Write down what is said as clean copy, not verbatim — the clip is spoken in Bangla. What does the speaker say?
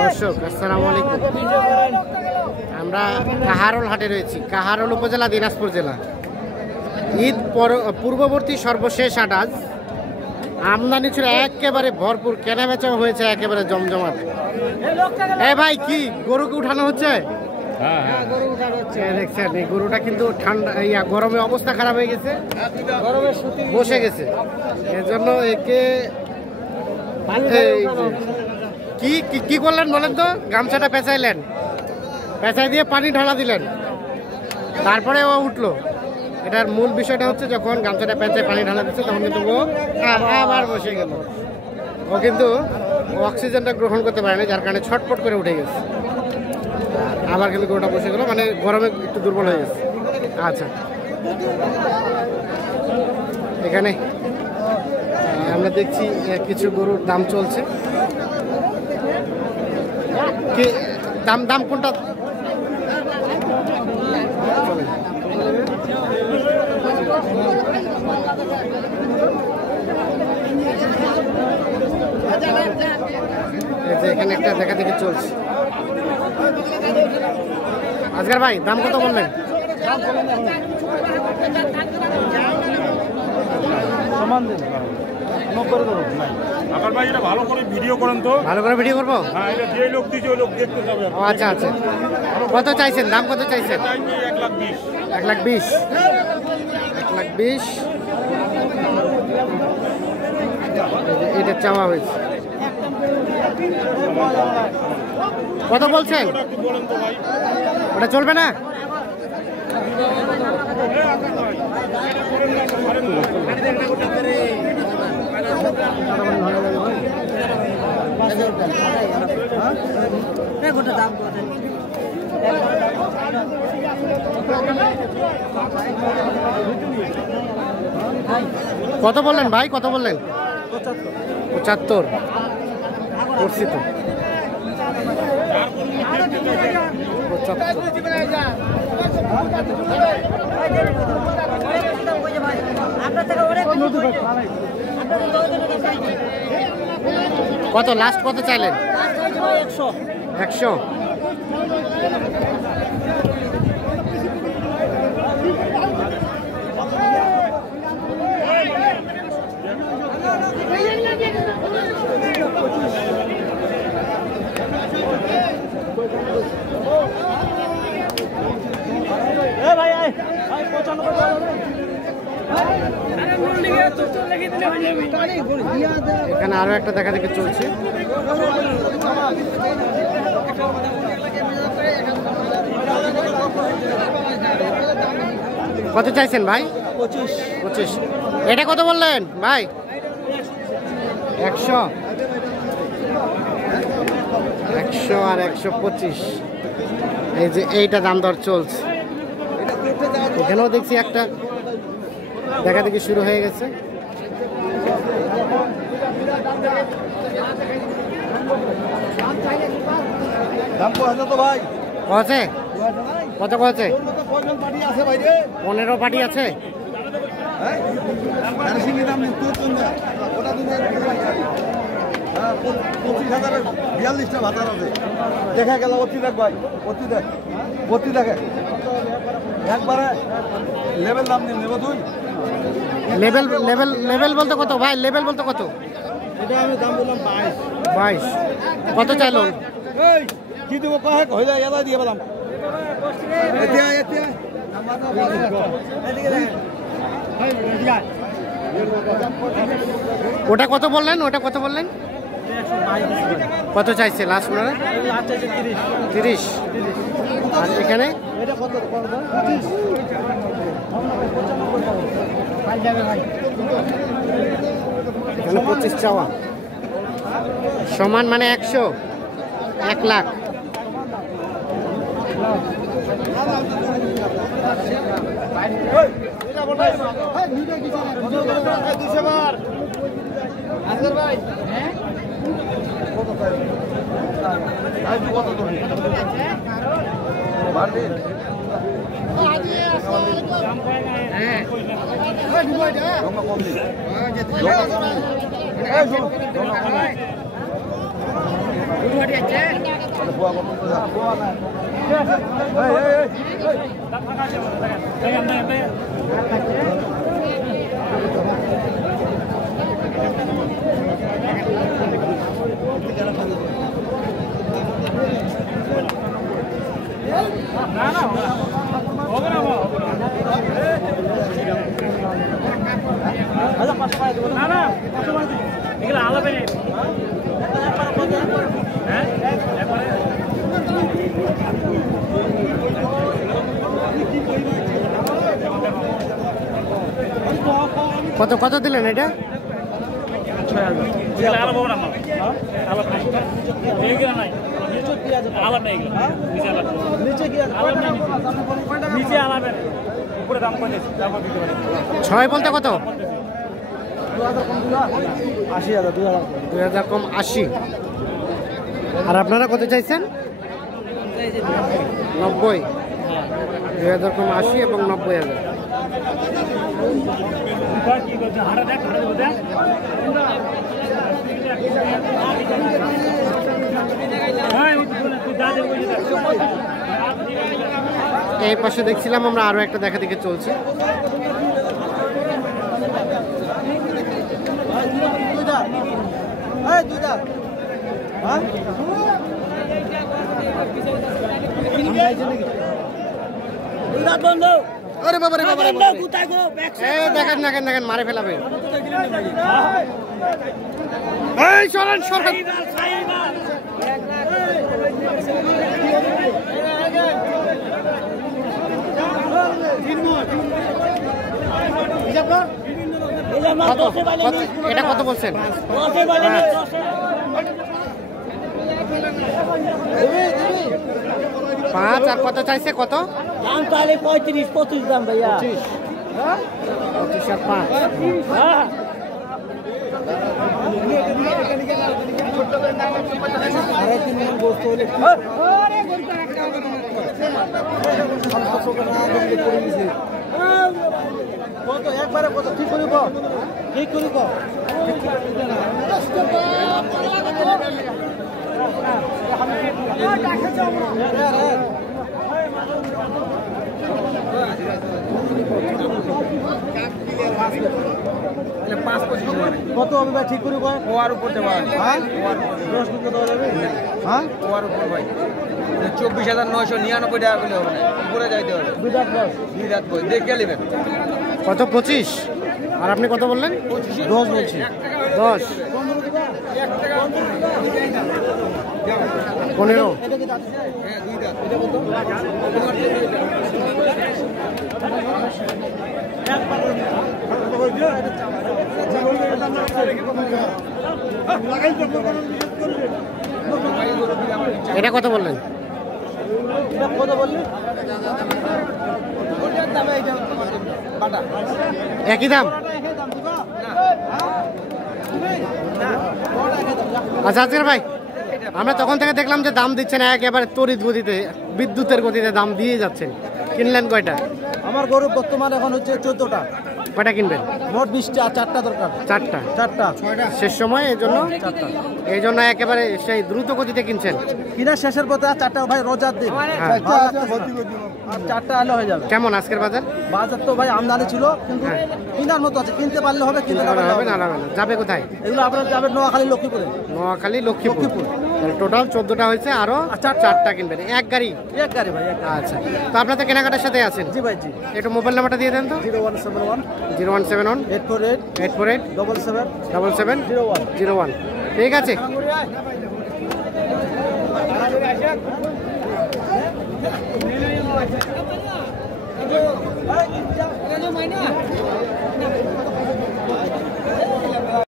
দর্শক আসসালামু আলাইকুম। আমরা কাহারোল হাটে রয়েছি, কাহারোল উপজেলা, দিনাজপুর জেলা। ঈদ পূর্ববর্তী সর্বশেষ হাট আজ। আমদানি ছিল একেবারে ভরপুর, কেনা বেচা হয়েছে একেবারে জমজমাট। এ ভাই, কি গরুকে উঠানো হচ্ছে? দেখছেন এই গরুটা কিন্তু ঠান্ডা গরমে অবস্থা খারাপ হয়ে গেছে, বসে গেছে। এর জন্য একে কি কি করলেন বলেন তো? গামছাটা পেঁচাইলেন, পেঁচাই দিয়ে পানি ঢালা দিলেন, তারপরে ও উঠলো। এটার মূল বিষয়টা হচ্ছে যখন গামছাটা পেঁচায় পানি ঢালা দিচ্ছে তখন কিন্তু ও আবার বসে গেল। ও কিন্তু অক্সিজেনটা গ্রহণ করতে পারেনি, যার কারণে ছটপট করে উঠে গেছে। আবার কিন্তু গরুটা বসে গেল, মানে গরমে একটু দুর্বল হয়ে গেছে। আচ্ছা, এখানে আমরা দেখছি কিছু গরুর দাম চলছে। কি দাম? দাম কোনটা? এখানে একটা দেখা দেখি চলছে। আজকের ভাই দাম কত বললেন? ভালো করে ভিডিও করেন তো। ভালো করে ভিডিও করবো। আচ্ছা আচ্ছা, কত চাইছেন? দাম কত চাইছেন? 1,20,000। 1,20,000 এটা চাওয়া হয়েছে। কত বলছেন? ওটা চলবে না? কত বললেন ভাই? কত বললেন? 75 করছি তো। 75। কত লাস্ট কত চাইলেন? 100। এখানে আরো একটা দেখা দেখি চলছে। কত চাইছেন ভাই? 25। এটা কত বললেন ভাই? 100 আর 125। এই যে এইটা দাম দর চলছে। এখানেও দেখছি একটা দেখা দেখি শুরু হয়ে গেছে। কত কত? 15 পাটি আছে। দেখা গেল অতি দেখ ভাই, অতি দেখ, অতি দেখে একবারে লেভেল দাম নেব। তুই লেভেল লেভেল লেভেল বলতে কত ভাই? লেভেল বলতে কত? এটা আমি দাম বললাম 22। কত চাইলো? কি দেবো কয়েক হয়ে যায়, এলা দিয়ে পেলাম। ওটা কত বললেন? ওটা কত বললেন? কত চাইছে লাস্ট? 30। আর এখানে এখানে 25 চাওয়া, সমান মানে 100, 1 লাখ। কত কত দিলেন এটা? ছয় বলতে কত? 2000 কম 80। আর আপনারা কত চাইছেন? 90। 2000 কম 80 এবং 90,000। এই পাশে দেখছিলাম আমরা, আরো একটা দেখা দেখে চলছে। দেখেন দেখেন দেখেন, মারে ফেলাবে। এটা কত বলছেন? 5। আর কত চাইছে? কত দাম? তাহলে 35-25 দাম ভাইয়া। 25 আর 5। একবারে কত ঠিক করিব, ঠিক করিব। কত হবে ভাই? ঠিক করিব। ওয়ার উপর দেওয়া। হ্যাঁ 10 টাকা দেওয়া যাবে। হ্যাঁ ওয়ার উপর ভাই 24,999 টাকা করলে হবে না, উপরে যাইতে হবে। 2 রাত বই দেখে নেবেন। কত? 25। আর আপনি কত বললেন? 10 বলছি। 10 15। এটা কত বললেন? কত বললেন? একই দাম। আচ্ছা আজকের ভাই, আমরা তখন থেকে দেখলাম যে দাম দিচ্ছেন একেবারে তড়িৎ গতিতে, বিদ্যুতের গতিতে দাম দিয়ে যাচ্ছেন। কিনলেন কয়টা? আমার গরু বর্তমান এখন হচ্ছে 14টা। কয়টা কিনবেন? মোট 20টা, 4টা দরকার। 4টা শেষ সময়, এই জন্য একেবারে সেই দ্রুত গতিতে কিনছেন। কিনা শেষের পথে 4টা ভাই রোজার দিন, আর 4টা আলো হয়ে যাবে। কেমন আজকের বাজার? বাজার তো ভাই আমদানি ছিল, কিন্তু কিনার মতো আছে। কিনতে পারলে হবে, কিনতে পারলে হবে না। যাবে কোথায়? এগুলো আপনার যাবে নোয়াখালী, লক্ষ্মীপুরে। নোয়াখালী, লক্ষ্মীপুর। টোটাল 14টা হয়েছে, আরো 4টা কিনবেন। এক গাড়ি ভাই। আচ্ছা, তো আপনাদের কেনাকাটার সাথে আছেন? জি ভাই, জি। একটু মোবাইল নাম্বারটা দিয়ে দেন তো। 0171 848 77 ঠিক আছে।